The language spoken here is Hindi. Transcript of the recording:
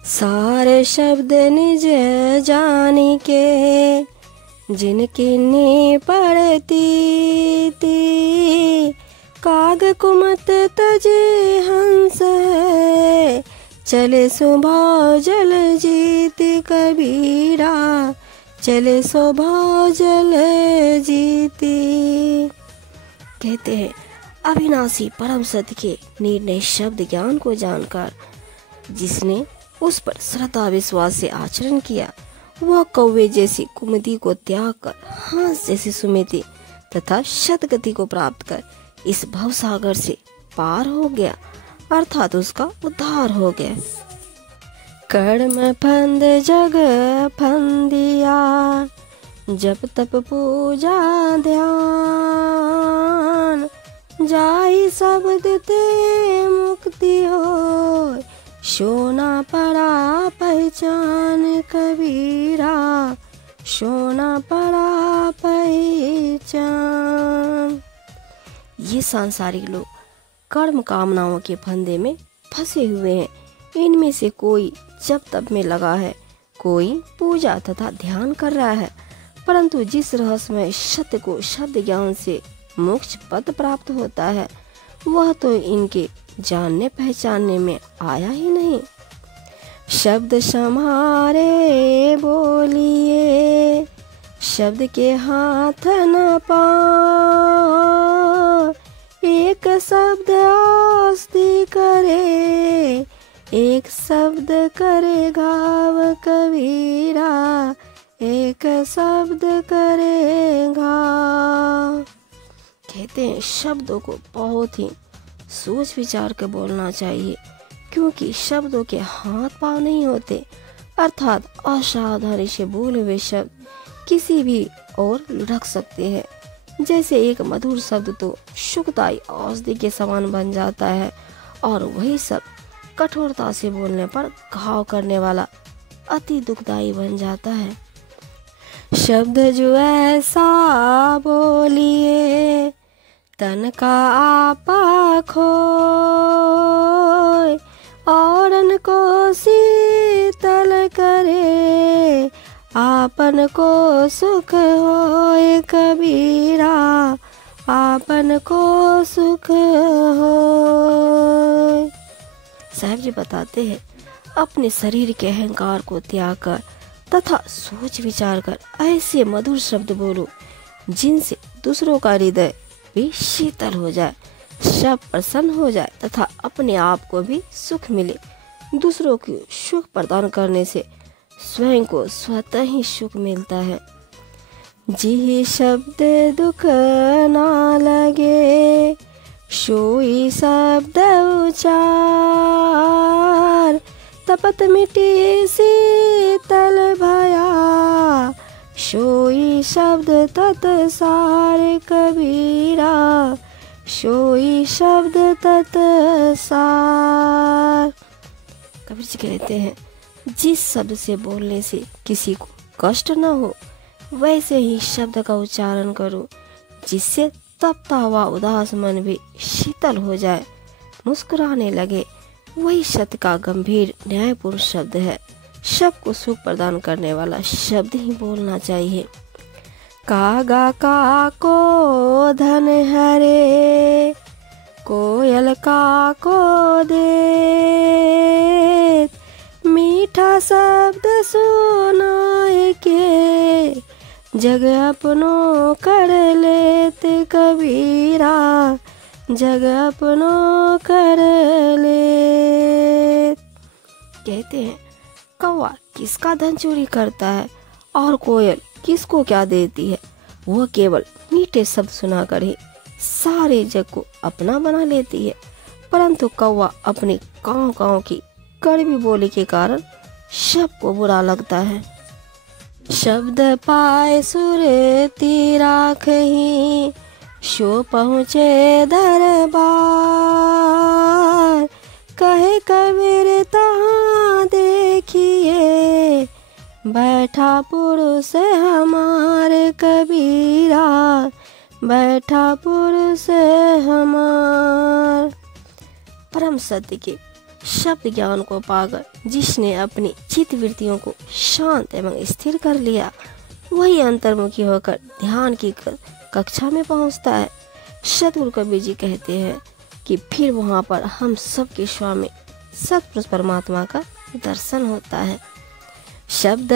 सारे शब्द निज जानी के जिनकी पड़ती थी। काग कुमत तजे हंस है, चले स्वभाव जल जीत कबीरा, चले स्वभाव जल जीती। कहते हैं अविनाशी परम सत्य के निर्णय शब्द ज्ञान को जानकर जिसने उस पर श्रद्धा विश्वास से आचरण किया, वह कौवे जैसी कुमति को त्याग कर हंस जैसी सुमति तथा शतगति को प्राप्त कर इस भवसागर से पार हो गया, अर्थात उसका उद्धार हो गया। कर्म फंद जग फंदिया, जप तप पूजा ध्यान, जाई शब्द ते मुक्ति हो, सोना पड़ा पहचान कबीरा, सोना पड़ा पहचान। ये सांसारिक लोग कर्म कामनाओं के फंदे में फंसे हुए हैं। इनमें से कोई जप तप में लगा है, कोई पूजा तथा ध्यान कर रहा है, परंतु जिस रहस्यमय सत्य को शब्द ज्ञान से मोक्ष पद प्राप्त होता है, वह तो इनके जानने पहचानने में आया ही नहीं। शब्द सम्हारे बोलिए, शब्द के हाथ न पाओ, एक शब्द आस्ती करे, एक शब्द करे घाव कबीरा, एक शब्द करे घाव। कहते हैं शब्दों को बहुत ही सोच विचार कर बोलना चाहिए, क्योंकि शब्दों के हाथ पांव नहीं होते, अर्थात असावधानी से बोले हुए शब्द किसी भी ओर लुढ़क सकते हैं। जैसे एक मधुर शब्द तो सुखदायी औषधि के समान बन जाता है, और वही शब्द कठोरता से बोलने पर घाव करने वाला अति दुखदायी बन जाता है। शब्द जो ऐसा बोलिए, तन का आपा खोय, औरन को शीतल करे, आपन को सुख होए कबीरा, आपन को सुख होए। साहब जी बताते हैं अपने शरीर के अहंकार को त्याग कर तथा सोच विचार कर ऐसे मधुर शब्द बोलो जिनसे दूसरों का हृदय भी शीतल हो जाए, सब प्रसन्न हो जाए तथा अपने आप को भी सुख मिले। दूसरों को सुख प्रदान करने से स्वयं को स्वतः ही सुख मिलता है। जी शब्द दुख ना लगे, सोई शब्द उचार, तपत मिटी शीतल भया, सोई शब्द तत्सार कबीरा, सोई शब्द तत्सार। कबीर जी कहते हैं जिस शब्द से बोलने से किसी को कष्ट न हो, वैसे ही शब्द का उच्चारण करो, जिससे तपता हुआ उदास मन भी शीतल हो जाए, मुस्कुराने लगे। वही सत्य का गंभीर न्यायपूर्ण शब्द है। सबको सुख प्रदान करने वाला शब्द ही बोलना चाहिए। कागा का को धन हरे, कोयल का को दे, मीठा शब्द सुनाए के, जग अपनों कर लेते कबीरा, जग अपनों कर ले। कहते हैं कौवा किसका धन चोरी करता है और कोयल किसको क्या देती है। वह केवल मीठे शब्द सुनाकर ही सारे जग को अपना बना लेती है, परंतु कौवा अपनी काँव काँव की कड़वी बोली के कारण सबको बुरा लगता है। शब्द पाए सुरती राखही, सो पहुँचे दरबार, कहे कबीर तहाँ देखिए, बैठा पुरुष हमारे कबीरा, बैठा पुरुष हमार। परम सत्य के शब्द ज्ञान को पाकर जिसने अपनी चित्त वृत्तियों को शांत एवं स्थिर कर लिया, वही अंतर्मुखी होकर ध्यान की कक्षा में पहुंचता है। सतगुरु कबीर जी कहते हैं कि फिर वहां पर हम सबके स्वामी सतपुरुष परमात्मा का दर्शन होता है। शब्द